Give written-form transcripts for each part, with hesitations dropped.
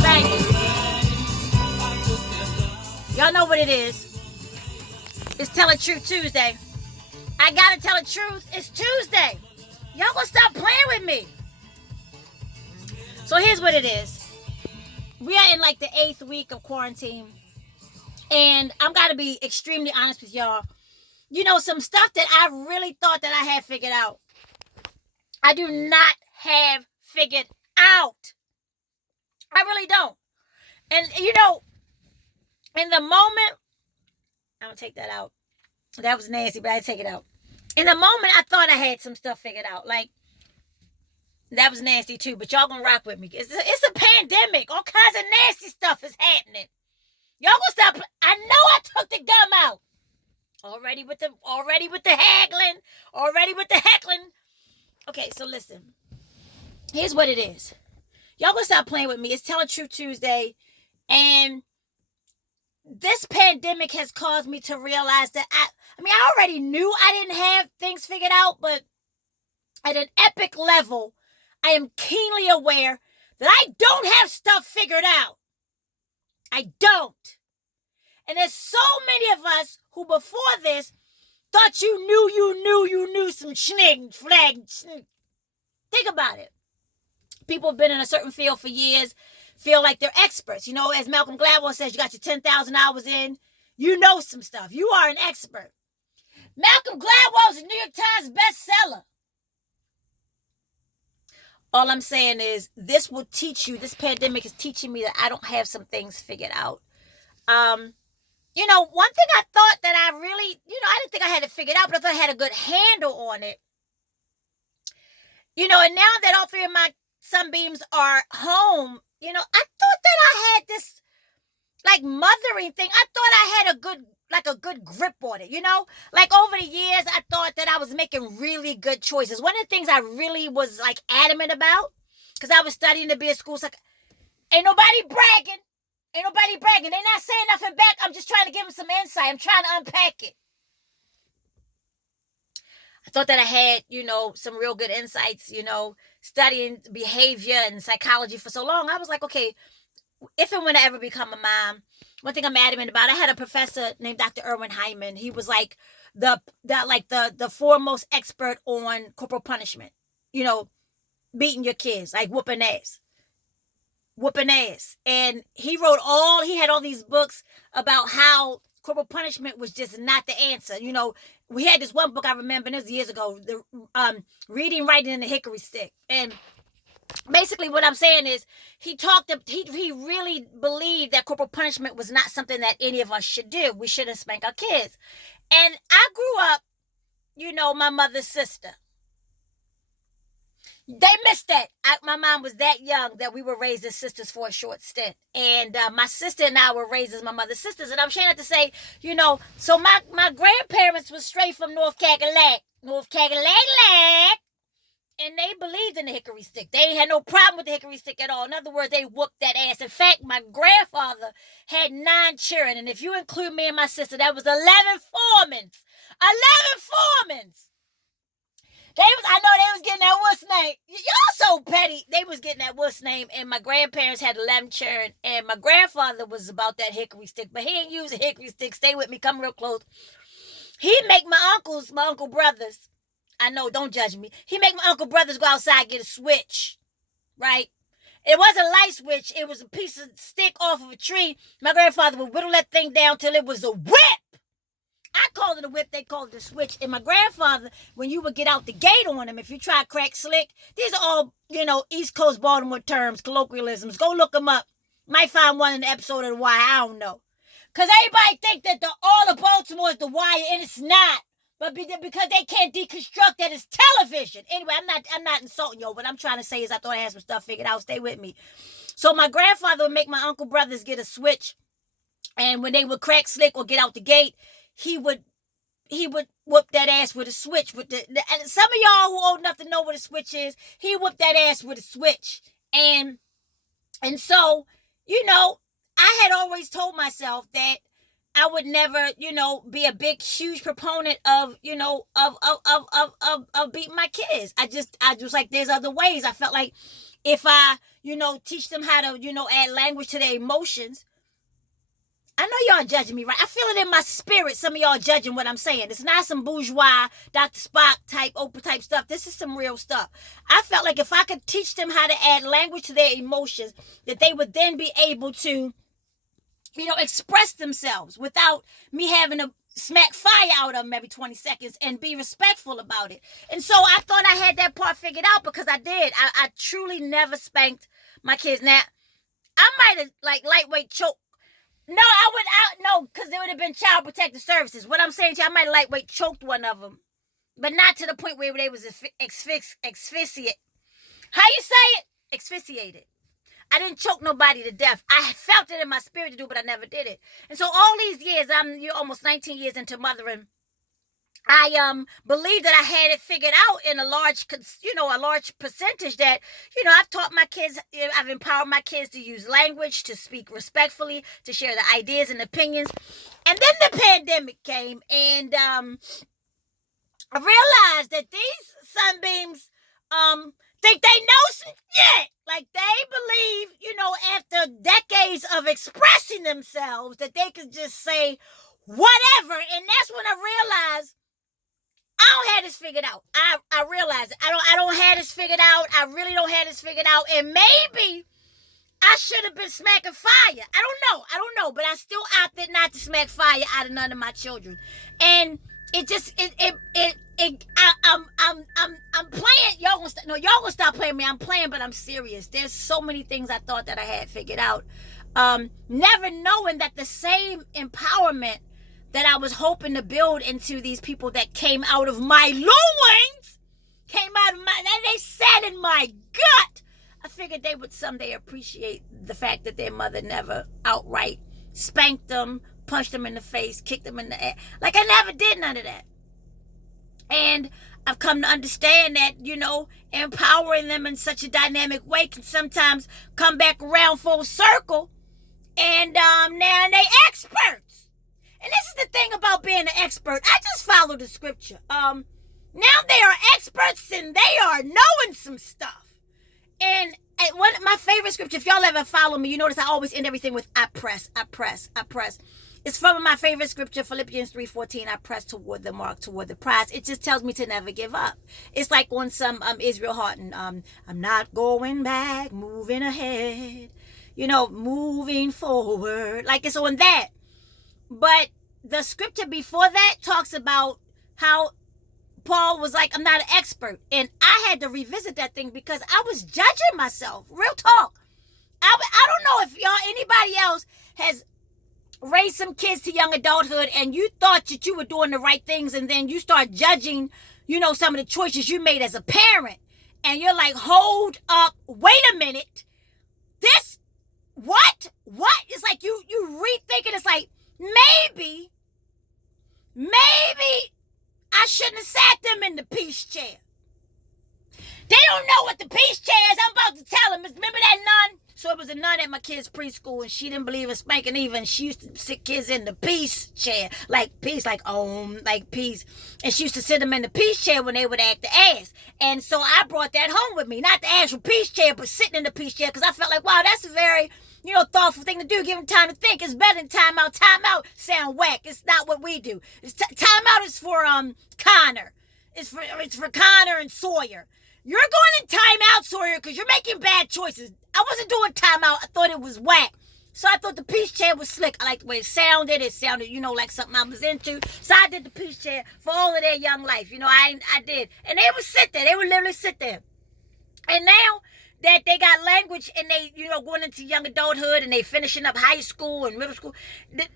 Thank you. Y'all know what it is. It's Tell the Truth Tuesday. I gotta tell the truth. It's Tuesday. Y'all gonna stop playing with me. So here's what it is. We are in like the 8th week of quarantine. And I'm gotta be extremely honest with y'all. You know, some stuff that I really thought that I had figured out, I do not have figured out. I really don't. And you know, in the moment, I'm gonna take that out. That was nasty, but I take it out. In the moment, I thought I had some stuff figured out. Like, that was nasty too, but y'all gonna rock with me. It's a pandemic. All kinds of nasty stuff is happening. Y'all gonna stop. I know I took the gum out. Already with the haggling. Already with the heckling. Okay, so listen. Here's what it is. Y'all gonna stop playing with me. It's Tell the Truth Tuesday. And this pandemic has caused me to realize that I already knew I didn't have things figured out, but at an epic level, I am keenly aware that I don't have stuff figured out. I don't. And there's so many of us who before this thought you knew some schnig, flag. Think about it. People have been in a certain field for years, feel like they're experts. You know, as Malcolm Gladwell says, you got your 10,000 hours in, you know some stuff. You are an expert. Malcolm Gladwell is a New York Times bestseller. All I'm saying is this will teach you, this pandemic is teaching me that I don't have some things figured out. You know, one thing I thought that I really, I didn't think I had it figured out, but I thought I had a good handle on it. You know, and now that all 3 of my sunbeams are home, I thought that I had this, like, mothering thing. I thought I had a good grip on it, Like, over the years, I thought that I was making really good choices. One of the things I really was, like, adamant about, because I was studying to be a school psychologist, ain't nobody bragging. They're not saying nothing back. I'm just trying to give them some insight. I'm trying to unpack it. I thought that I had, some real good insights, studying behavior and psychology for so long. I was like, okay, if and when I ever become a mom, one thing I'm adamant about, I had a professor named Dr. Erwin Hyman. He was like the foremost expert on corporal punishment, beating your kids, like whooping ass. And he had all these books about how corporal punishment was just not the answer. We had this one book I remember, and this was years ago, the Reading, Writing, and the Hickory Stick. And basically what I'm saying is he really believed that corporal punishment was not something that any of us should do. We shouldn't spank our kids. And I grew up, my mother's sister. They missed that. My mom was that young that we were raised as sisters for a short stint. And my sister and I were raised as my mother's sisters. And I'm saying that to say, so my grandparents was straight from North Cackalack. And they believed in the hickory stick. They had no problem with the hickory stick at all. In other words, they whooped that ass. In fact, my grandfather had 9 children. And if you include me and my sister, that was 11 foremans. 11 foremans. I know they was getting that what's name. Y'all so petty. They was getting that what's name. And my grandparents had 11 children. And my grandfather was about that hickory stick. But he ain't use a hickory stick. Stay with me. Come real close. He'd make my uncle brothers. I know, don't judge me. He'd make my uncle brothers go outside and get a switch. Right? It wasn't a light switch. It was a piece of stick off of a tree. My grandfather would whittle that thing down till it was a whip. I called it a whip, they called it a switch. And my grandfather, when you would get out the gate on him, if you try crack slick, these are all, East Coast Baltimore terms, colloquialisms. Go look them up. Might find one in the episode of The Wire, I don't know. Because everybody think that all of Baltimore is The Wire, and it's not. But because they can't deconstruct that it's television. Anyway, I'm not insulting y'all. What I'm trying to say is I thought I had some stuff figured out. Stay with me. So my grandfather would make my uncle brothers get a switch. And when they would crack slick or get out the gate, he would whoop that ass with a switch. And some of y'all who old enough to know what a switch is, he whooped that ass with a switch. And so, I had always told myself that I would never, be a big, huge proponent of, of beating my kids. I just like, there's other ways. I felt like If I, teach them how to, add language to their emotions. I know y'all judging me, right? I feel it in my spirit. Some of y'all judging what I'm saying. It's not some bourgeois, Dr. Spock type, Oprah type stuff. This is some real stuff. I felt like if I could teach them how to add language to their emotions, that they would then be able to, express themselves without me having to smack fire out of them every 20 seconds and be respectful about it. And so I thought I had that part figured out because I did. I truly never spanked my kids. Now, I might have lightweight choked. No, because there would have been child protective services. What I'm saying to you, I might have lightweight choked one of them, but not to the point where they was asphyxiate. How you say it? Asphyxiated. I didn't choke nobody to death. I felt it in my spirit to do, but I never did it. And so all these years, you're almost 19 years into mothering, I believe that I had it figured out in a large percentage that, I've taught my kids, I've empowered my kids to use language, to speak respectfully, to share the ideas and opinions. And then the pandemic came, and I realized that these sunbeams think they know some shit. Like they believe, after decades of expressing themselves, that they could just say whatever. And that's when I realized I don't have this figured out. I realize it. I don't have this figured out. I really don't have this figured out. And maybe I should have been smacking fire. I don't know. But I still opted not to smack fire out of none of my children. And it just I'm playing. Y'all gonna stop playing me. I'm playing, but I'm serious. There's so many things I thought that I had figured out. Never knowing that the same empowerment that I was hoping to build into these people that came out of my loins, they sat in my gut. I figured they would someday appreciate the fact that their mother never outright spanked them, punched them in the face, kicked them in the ass. Like I never did none of that. And I've come to understand that, empowering them in such a dynamic way can sometimes come back around full circle. And now they experts. And this is the thing about being an expert. I just follow the scripture. Now they are experts and they are knowing some stuff. And one of my favorite scripture, if y'all ever follow me, you notice I always end everything with I press. It's from my favorite scripture, Philippians 3:14. I press toward the mark, toward the prize. It just tells me to never give up. It's like on some Israel Houghton, I'm not going back, moving ahead, moving forward. Like it's on that. But the scripture before that talks about how Paul was like, I'm not an expert. And I had to revisit that thing because I was judging myself. Real talk. I don't know if anybody else has raised some kids to young adulthood and you thought that you were doing the right things and then you start judging, some of the choices you made as a parent. And you're like, hold up, wait a minute. This, what? It's like you rethink it. It's like, maybe I shouldn't have sat them in the peace chair. They don't know what the peace chair is. I'm about to tell them. Remember that nun? So it was a nun at my kid's preschool, and she didn't believe in spanking even. She used to sit kids in the peace chair, like peace, like peace. And she used to sit them in the peace chair when they would act the ass. And so I brought that home with me. Not the actual peace chair, but sitting in the peace chair, because I felt like, wow, that's a very thoughtful thing to do. Give them time to think. It's better than time out. Time out sound whack. It's not what we do. Time out is for Connor. It's for Connor and Sawyer. You're going in time out, Sawyer, because you're making bad choices. I wasn't doing time out. I thought it was whack. So I thought the peace chair was slick. I liked the way it sounded. It sounded, like something I was into. So I did the peace chair for all of their young life. I did. And they would sit there. They would literally sit there. And now that they got language and they, going into young adulthood and they finishing up high school and middle school, the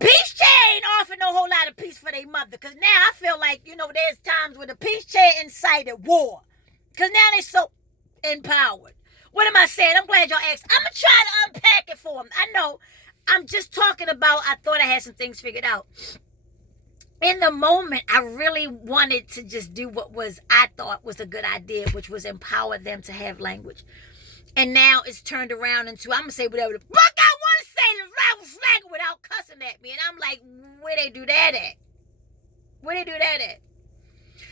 peace chair ain't offering no whole lot of peace for their mother. Because now I feel like, there's times where the peace chair incited war. Because now they're so empowered. What am I saying? I'm glad y'all asked. I'm going to try to unpack it for them. I know. I'm just talking about, I thought I had some things figured out. In the moment, I really wanted to just do what I thought was a good idea, which was empower them to have language. And now it's turned around into, I'm going to say whatever the fuck I want to say, the flag without cussing at me. And I'm like, where they do that at?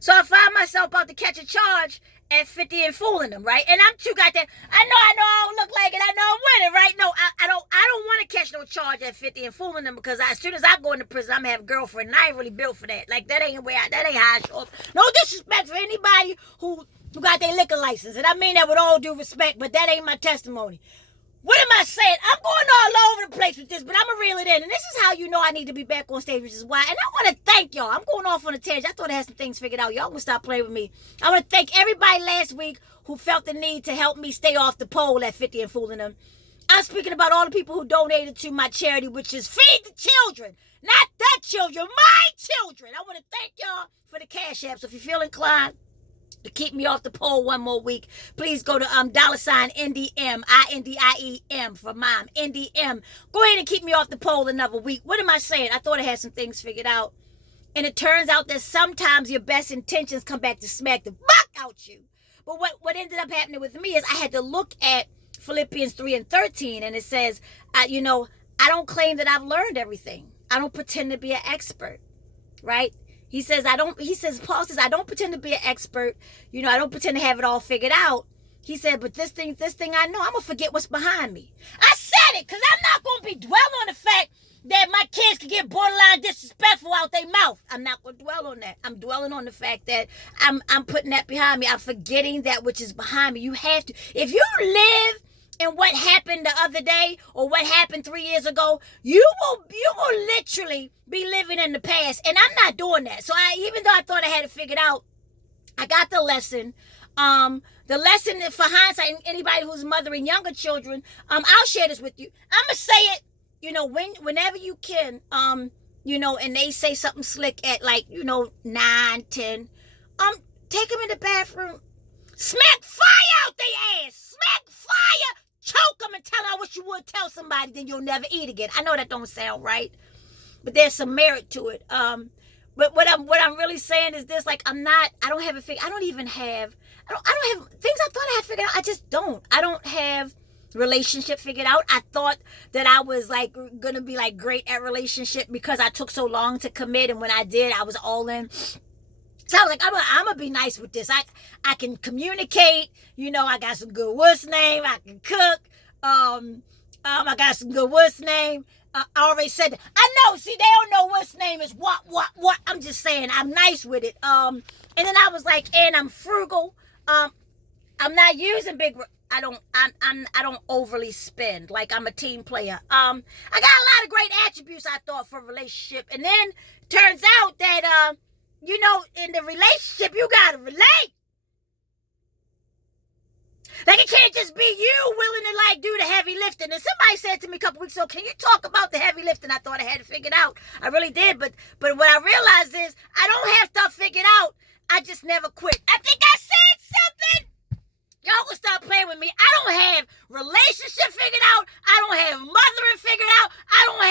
So I find myself about to catch a charge at 50 and fooling them, right? And I'm too goddamn. I know I don't look like it. I know I'm winning, right? No, I don't want to catch no charge at 50 and fooling them because as soon as I go into prison, I'm gonna have a girlfriend. And I ain't really built for that. Like that ain't how I show up. No disrespect for anybody who got their liquor license, and I mean that with all due respect, but that ain't my testimony. What am I saying? I'm going all over the place with this, but I'm going to reel it in. And this is how you know I need to be back on stage, which is why. And I want to thank y'all. I'm going off on a tangent. I thought I had some things figured out. Y'all going to stop playing with me. I want to thank everybody last week who felt the need to help me stay off the pole at 50 and fooling them. I'm speaking about all the people who donated to my charity, which is Feed the Children. Not the children, my children. I want to thank y'all for the cash app. So if you feel inclined to keep me off the pole one more week, please go to $NDM, INDIEM for mom, NDM. Go ahead and keep me off the pole another week. What am I saying? I thought I had some things figured out. And it turns out that sometimes your best intentions come back to smack the fuck out you. But what ended up happening with me is I had to look at Philippians 3:13, and it says, I don't claim that I've learned everything. I don't pretend to be an expert, right? Paul says, I don't pretend to be an expert. I don't pretend to have it all figured out. He said, but this thing I know, I'm going to forget what's behind me. I said it because I'm not going to be dwelling on the fact that my kids can get borderline disrespectful out their mouth. I'm not going to dwell on that. I'm dwelling on the fact that I'm putting that behind me. I'm forgetting that which is behind me. You have to. If you live in what happened the other day or what happened 3 years ago, you will literally be living in the past. And I'm not doing that. So even though I thought I had it figured out, I got the lesson. The lesson for hindsight, anybody who's mothering younger children, I'll share this with you. I'm going to say it, whenever you can, and they say something slick at 9, 10, take them in the bathroom, smack fire out their ass, smack fire, choke them and tell them what you would tell somebody, then you'll never eat again. I know that don't sound right, but there's some merit to it. But what I'm really saying is this: I don't have a figure. I don't have things I thought I had figured out. I just don't. I don't have relationship figured out. I thought that I was gonna be great at relationship because I took so long to commit, and when I did, I was all in. So I was I'm gonna be nice with this. I can communicate. I got some good what's name. I can cook. I got some good what's name. I already said that. I know. See, they don't know what's name is what. I'm just saying I'm nice with it. And then I was and I'm frugal. I'm not using big. I don't overly spend. I'm a team player. I got a lot of great attributes I thought for a relationship, and then turns out that in the relationship you gotta relate. It can't just be you willing to do the heavy lifting. And somebody said to me a couple weeks ago, can you talk about the heavy lifting? I thought I had it figured out. I really did, but what I realized is I don't have stuff figured out. I just never quit. I think I said something. Y'all can stop playing with me. I don't have relationship figured out. I don't have mothering figured out. I don't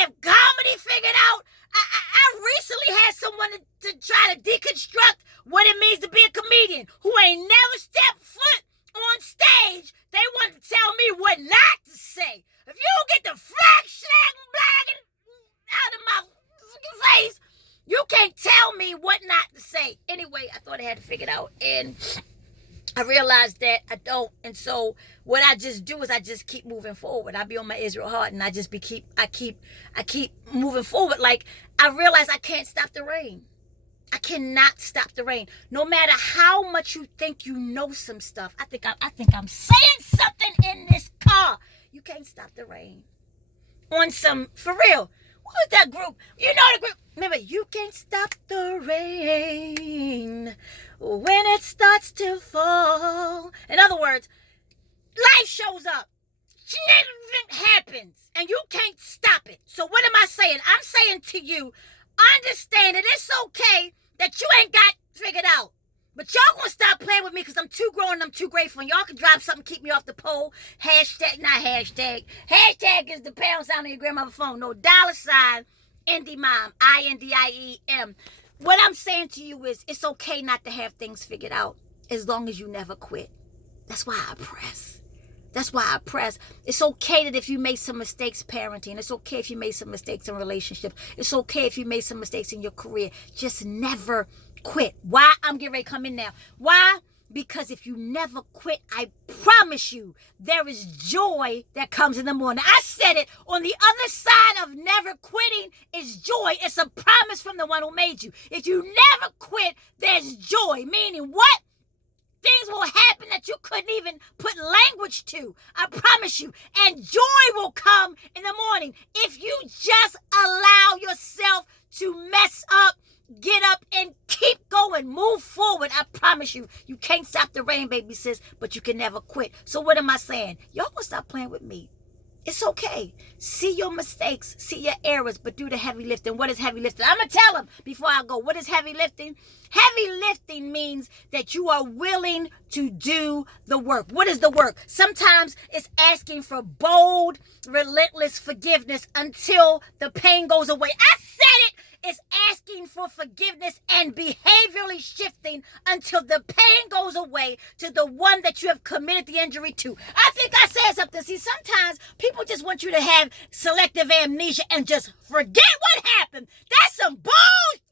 have comedy figured out. I recently had someone to try to deconstruct what it means to be a comedian who ain't never stepped foot on stage. They want to tell me what not to say. If you don't get the flag blagging out of my face, you can't tell me what not to say. Anyway, I thought I had to figure it out, and I realized that I don't. And so what I just do is I just keep moving forward. I be on my Israel heart, and I keep moving forward. I realize I can't stop the rain. I cannot stop the rain. No matter how much you think you know some stuff. I think I'm saying something in this car. You can't stop the rain. On some, for real. What was that group? You know the group. Remember, you can't stop the rain when it starts to fall. In other words, life shows up. Shit happens, and you can't stop it. So what am I saying? I'm saying to you, understand that it's okay that you ain't got figured out. But y'all gonna stop playing with me because I'm too grown and I'm too grateful. And y'all can drop something, keep me off the pole. Not hashtag. Hashtag is the pound sign on your grandmother's phone. No, $, IndieMom, INDIEM. What I'm saying to you is it's okay not to have things figured out as long as you never quit. That's why I press. It's okay that if you made some mistakes parenting. It's okay if you made some mistakes in relationship. It's okay if you made some mistakes in your career. Just never quit. Why? I'm getting ready to come in now. Why? Because if you never quit, I promise you, there is joy that comes in the morning. I said it, on the other side of never quitting is joy. It's a promise from the one who made you. If you never quit, there's joy. Meaning what? Things will happen that you couldn't even put language to. I promise you. And joy will come in the morning if you just allow yourself to mess up, get up, and keep going. Move forward. I promise you. You can't stop the rain, baby sis, but you can never quit. So what am I saying? Y'all gonna stop playing with me. It's okay. See your mistakes, see your errors, but do the heavy lifting. What is heavy lifting? I'm going to tell them before I go. What is heavy lifting? Heavy lifting means that you are willing to do the work. What is the work? Sometimes it's asking for bold, relentless forgiveness until the pain goes away. I said it. It's asking for forgiveness and behaviorally shifting until the pain goes away to the one that you have committed the injury to. I think I said something. See, sometimes people just want you to have selective amnesia and just forget what happened. That's some bullshit.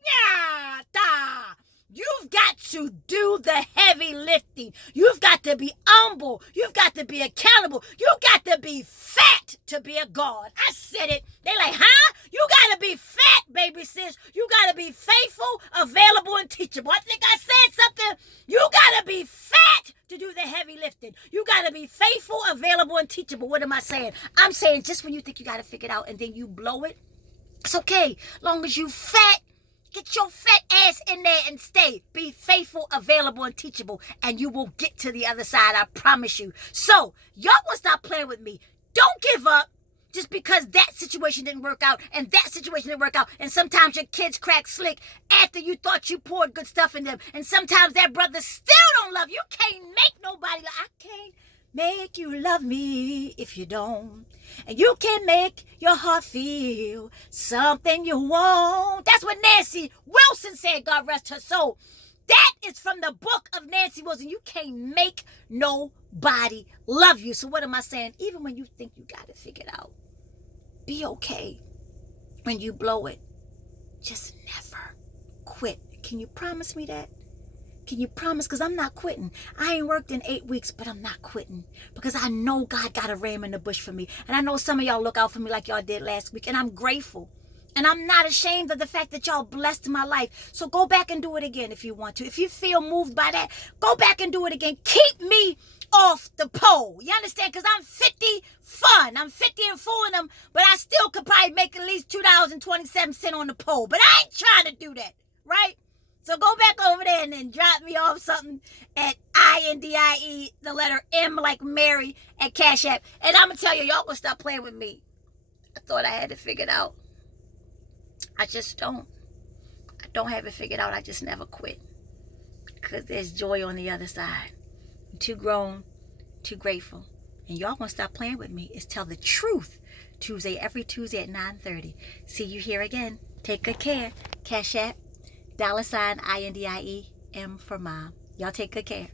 You've got to do the heavy lifting. You've got to be humble. You've got to be accountable. You've got to be fat to be a God. I said it. They like, huh? You got to be fat, baby sis. You got to be faithful, available, and teachable. I think I said something. You got to be fat to do the heavy lifting. You got to be faithful, available, and teachable. What am I saying? I'm saying just when you think you got to figure it out and then you blow it, it's okay. Long as you fat, get your fat ass in there and stay. Be faithful, available, and teachable, and you will get to the other side. I promise you. So, y'all want to stop playing with me. Don't give up just because that situation didn't work out and that situation didn't work out. And sometimes your kids crack slick after you thought you poured good stuff in them. And sometimes that brother still don't love you. You can't make nobody I can't make you love me if you don't. And you can make your heart feel something you want. That's what Nancy Wilson said, God rest her soul. That is from the book of Nancy Wilson. You can't make nobody love you. So what am I saying? Even when you think you got it figured out, be okay when you blow it. Just never quit. Can you promise me that? Can you promise? Because I'm not quitting. I ain't worked in 8 weeks, but I'm not quitting. Because I know God got a ram in the bush for me. And I know some of y'all look out for me like y'all did last week. And I'm grateful. And I'm not ashamed of the fact that y'all blessed my life. So go back and do it again if you want to. If you feel moved by that, go back and do it again. Keep me off the pole. You understand? Because I'm 50 fun. I'm 50 and fooling them. But I still could probably make at least $2.27 on the pole. But I ain't trying to do that. Right? So go back over there and then drop me off something at INDIE, the letter M like Mary, at Cash App. And I'm going to tell you, y'all going to stop playing with me. I thought I had it figured out. I just don't. I don't have it figured out. I just never quit. Because there's joy on the other side. I'm too grown, too grateful. And y'all going to stop playing with me. It's Tell the Truth. Every Tuesday at 9:30. See you here again. Take good care. Cash App. $INDIE M for mom. Y'all take good care.